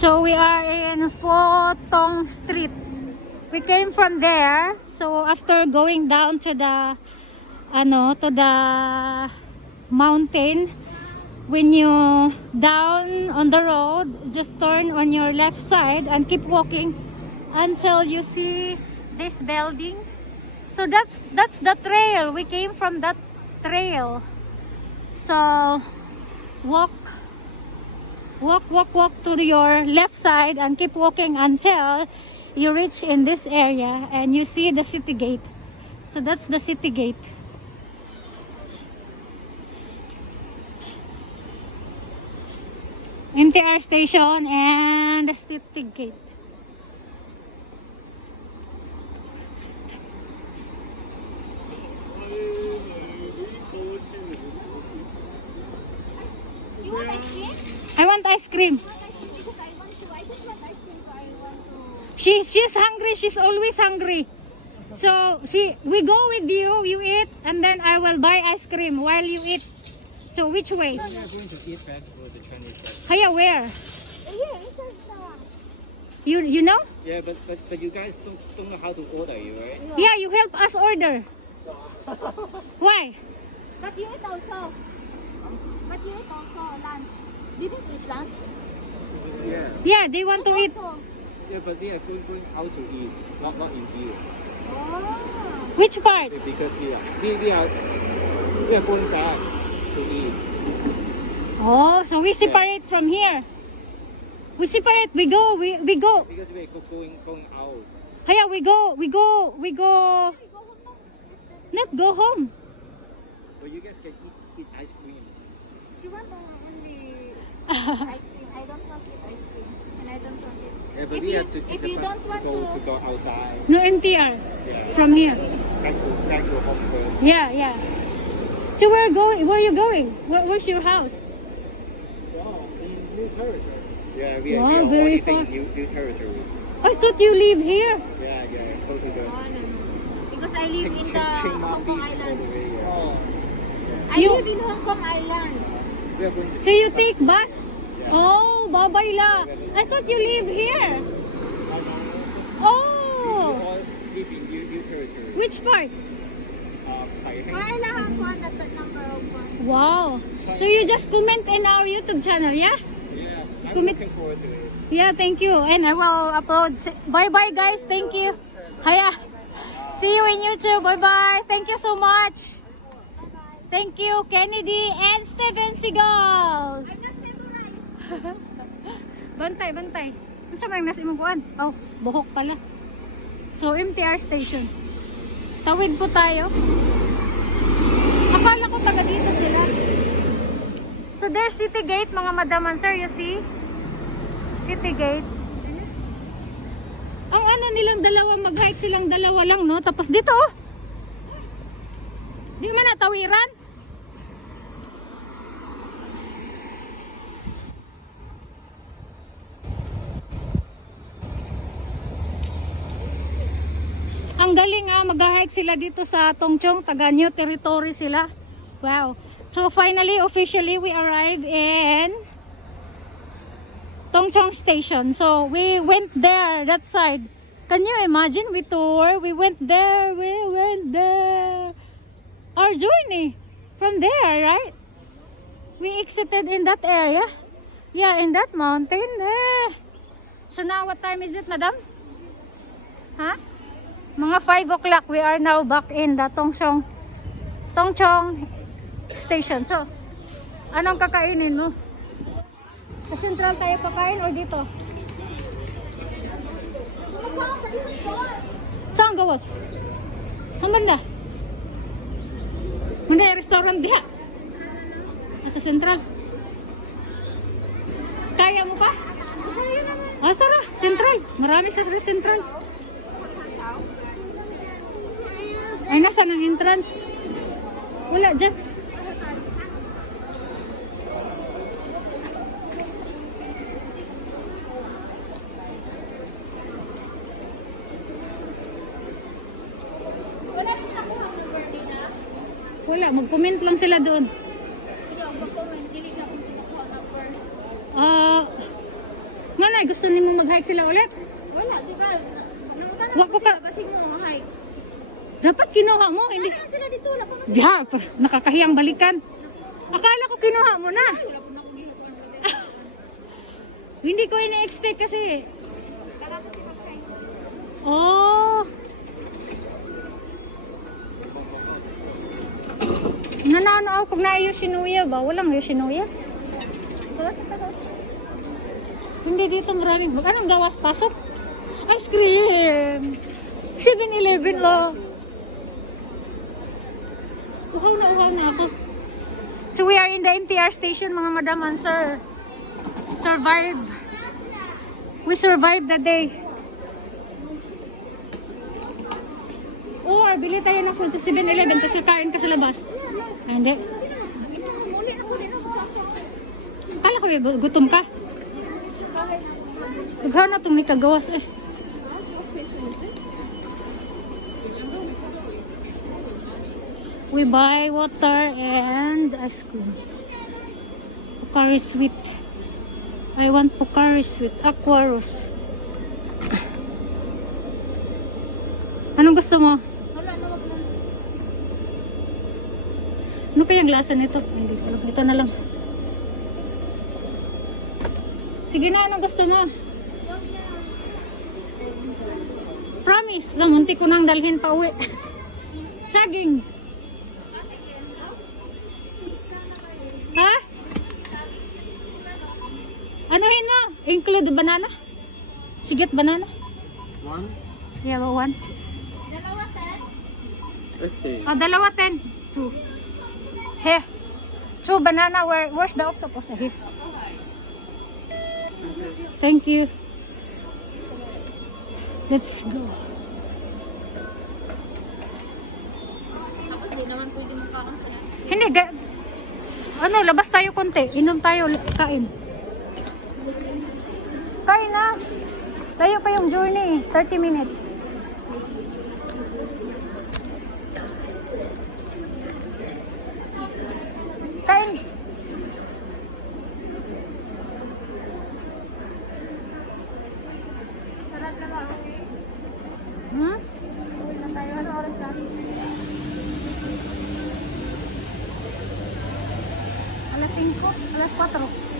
So we are in Pho Tong Street. We came from there. So after going down to the mountain, when you down on the road, just turn on your left side and keep walking until you see this building. So that's the trail. We came from that trail. So walk to your left side and keep walking until you reach in this area and you see the city gate. So that's the city gate. MTR station and the city gate. I want ice cream. She's hungry. She's always hungry. So we go with you. You eat, and then I will buy ice cream while you eat. So which way? We are going to eat festival, the Chinese festival. Hiya, where? You know? Yeah, but you guys don't know how to order, right? Yeah, you help us order. Why? But you eat also. But you eat also lunch. Didn't eat lunch? Yeah. Yeah, they want to eat. Yeah, but they are going out to eat, not in here. Oh. Which part? Because we are going back to eat. Oh, so we separate from here. We separate. We go. We go. Because we are going out. Hiya, we go. Not go home. But you guys can eat ice cream. She wants only ice cream. I don't want it ice cream. And I don't want it. Yeah, but we have to take the bus to go outside. No MTR. Yeah. From here. Back to home first. Yeah. So where are you going? Where's your house? Wow, new territories. Yeah, we Wow, are very auditing far. new territories. I thought you live here. Yeah, go to the Because I live in the Hong Kong Island. Oh. I live in Hong Kong Island. We are going to So you take bus? Yeah. Oh, babay la. I thought you live here. We Oh, all live in new territories. which part? I have one at the number of one. Wow. So you just comment in our YouTube channel, yeah? Yeah, I'm Commit- looking forward to it. Yeah, thank you. And I will upload. Bye-bye, guys. Thank you. Hiya. See you in YouTube. Bye-bye. Thank you so much. Thank you, Kennedy and Steven Seagal. Bantay. Ano sa mga nasa imong kuan? Oh, buhok pala. So, MTR station. Tawid po tayo. Akala ko taga dito sila. So, there's city gate, mga madam and sir. You see? City gate. Ang ano nilang dalawa, mag-hike silang dalawa lang, no? Tapos dito, oh. Di man natawiran. Ang galing mag-hike sila dito sa Tongchong, taga new territory sila. Wow. So finally, officially, we arrived in Tongchong Station. So we went there, that side. Can you imagine? We went there. Our journey from there, right? We exited in that area. Yeah, in that mountain there. So now what time is it, madam? Huh? Mga 5 o'clock, we are now back in the Tongchong Station. So, anong kakainin mo? Sa Central tayo kakain o dito? Saan gawas? Ang banda? Muna yung restaurant diha. Sa Central. Kaya mo pa? Sara, Central. Marami sa Central. Ay, nasa ng entrance? Wala dyan. Wala, mag-comment lang sila doon. Mana Nay, gusto nimo mag-hike sila ulit? Wala, di ba? Wa ko ka. Basin mo, hike. Dapat kinuha mo, hindi. Ano sila dito? Wala pa kasi. Diha, nakakahiyang balikan. Akala ko kinuha mo na. Wala pa na akong gihat. Hindi ko ina-expect kasi. Baka kasi mag-hike. Oh. Nanano ako kung na Yoshinoya ba? Walang Yoshinoya. Gawas na gawas. Hindi dito maraming. Anong gawas? Pasok? Ice cream. 7-Eleven lang. Uhaw na ako. So we are in the MTR station mga madam and sir. Survive. We survived the day. Or bili tayo ng food sa 7-Eleven tapos kakain ka sa labas. Ah, hindi. Muli na muli na. Akala ko gutom ka. Naghanap itong may kagawas eh. We buy water and ice cream. Pocari Sweet. I want Pocari Sweet. Aquarus. Anong gusto mo? Wala na, wag na. Ano kayang lasa nito? Hindi ko alam. Ito na lang. Sige na, anong gusto mo? Promise lang, munti ko nang dalhin pa uwi. Saging. Ha? Anuhin mo? Include banana? Sigat banana? One? Yeah, well, one. Dalawa, ten. Okay. Oh, dalawa 10. 2. Here. 2 banana. Where's the octopus? Here. Thank you. Let's go. Tapos di naman pwede makaon sa Hindi, ano, labas tayo konti. Inom tayo, kain. Kain na. Tayo pa yung journey. 30 minutes. Kain. sarap na ba? Hmm? Uwi na tayo. Ano oras na? Alas 5, alas 4.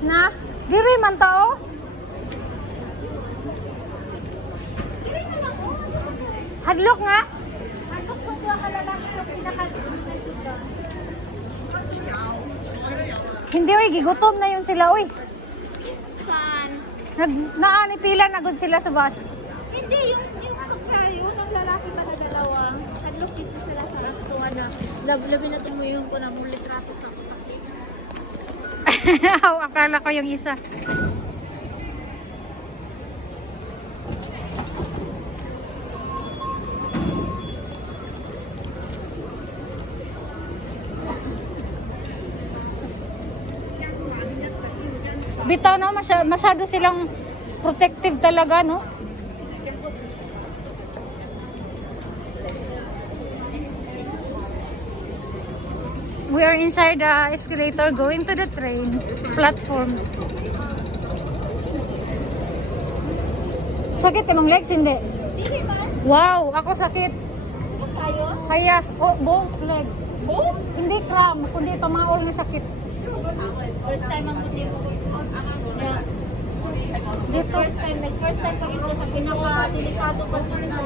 Na, diri man tao. Hadlok nga. Ano po siya kalalaki sa pinaka-dito? Hindi oy, gigutom na yun sila oy. Saan? Naani pila na gud sila sa bus. Hindi, yung pagkayo ng lalaki ba na dalawa, hadlok dito sila sa tunga na labi na tumuyon ko na mong litrato sa ako sa cake. Akala ko yung isa. Bitaw no, masyado silang protective talaga no. We are inside the escalator going to the train platform. Sakit ka mong legs? Hindi. Hindi ba? Wow, ako sakit. Tayo? Kaya, oh, both legs. Boom? Hindi cramp, kundi pamaol na sakit. First time ang muti ko. Dito, First time pag ito sa pinaka-delikado pa na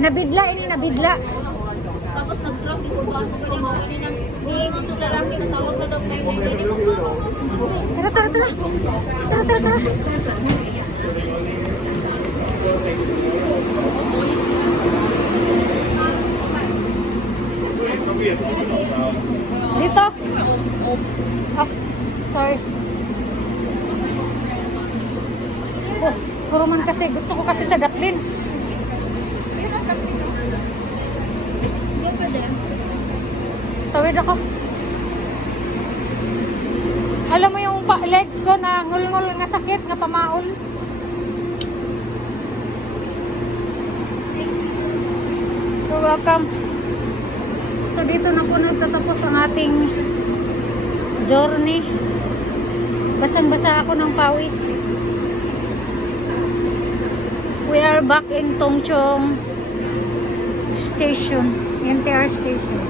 nabigla ini, nabigla. tapos nag-vlog ko ba ako hindi na niingon to lalaki na tawag na daw kayo Tara, tara, tara. Tara, tara, tara. Dito. Oh, sorry. Oh, puro man kasi. Gusto ko kasi sa Daplin. Sus. Hindi pa din. Tawid ako. Alam mo yung legs ko na ngul-ngul nga sakit, nga pamaol. You're welcome. So dito na po nagtatapos ang ating journey. Basang-basa ako ng pawis. We are back in Tongchong Station, NTR Station.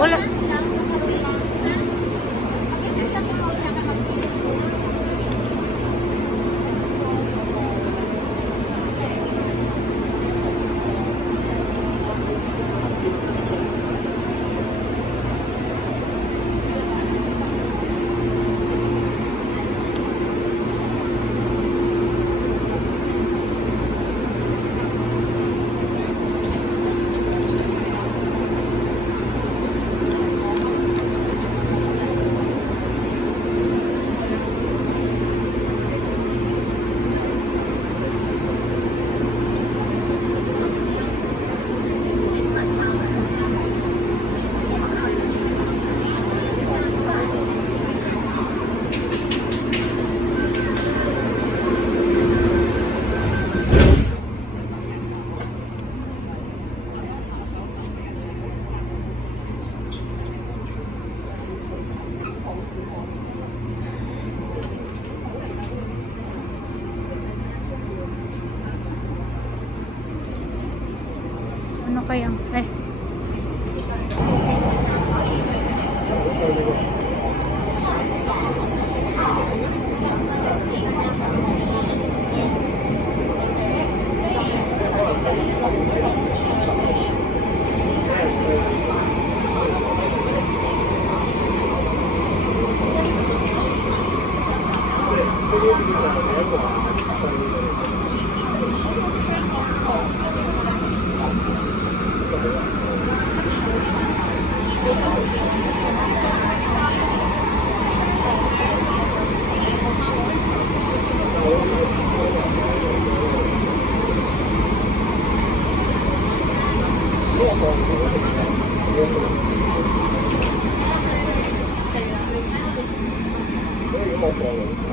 Wala. Ano kaya? No problem.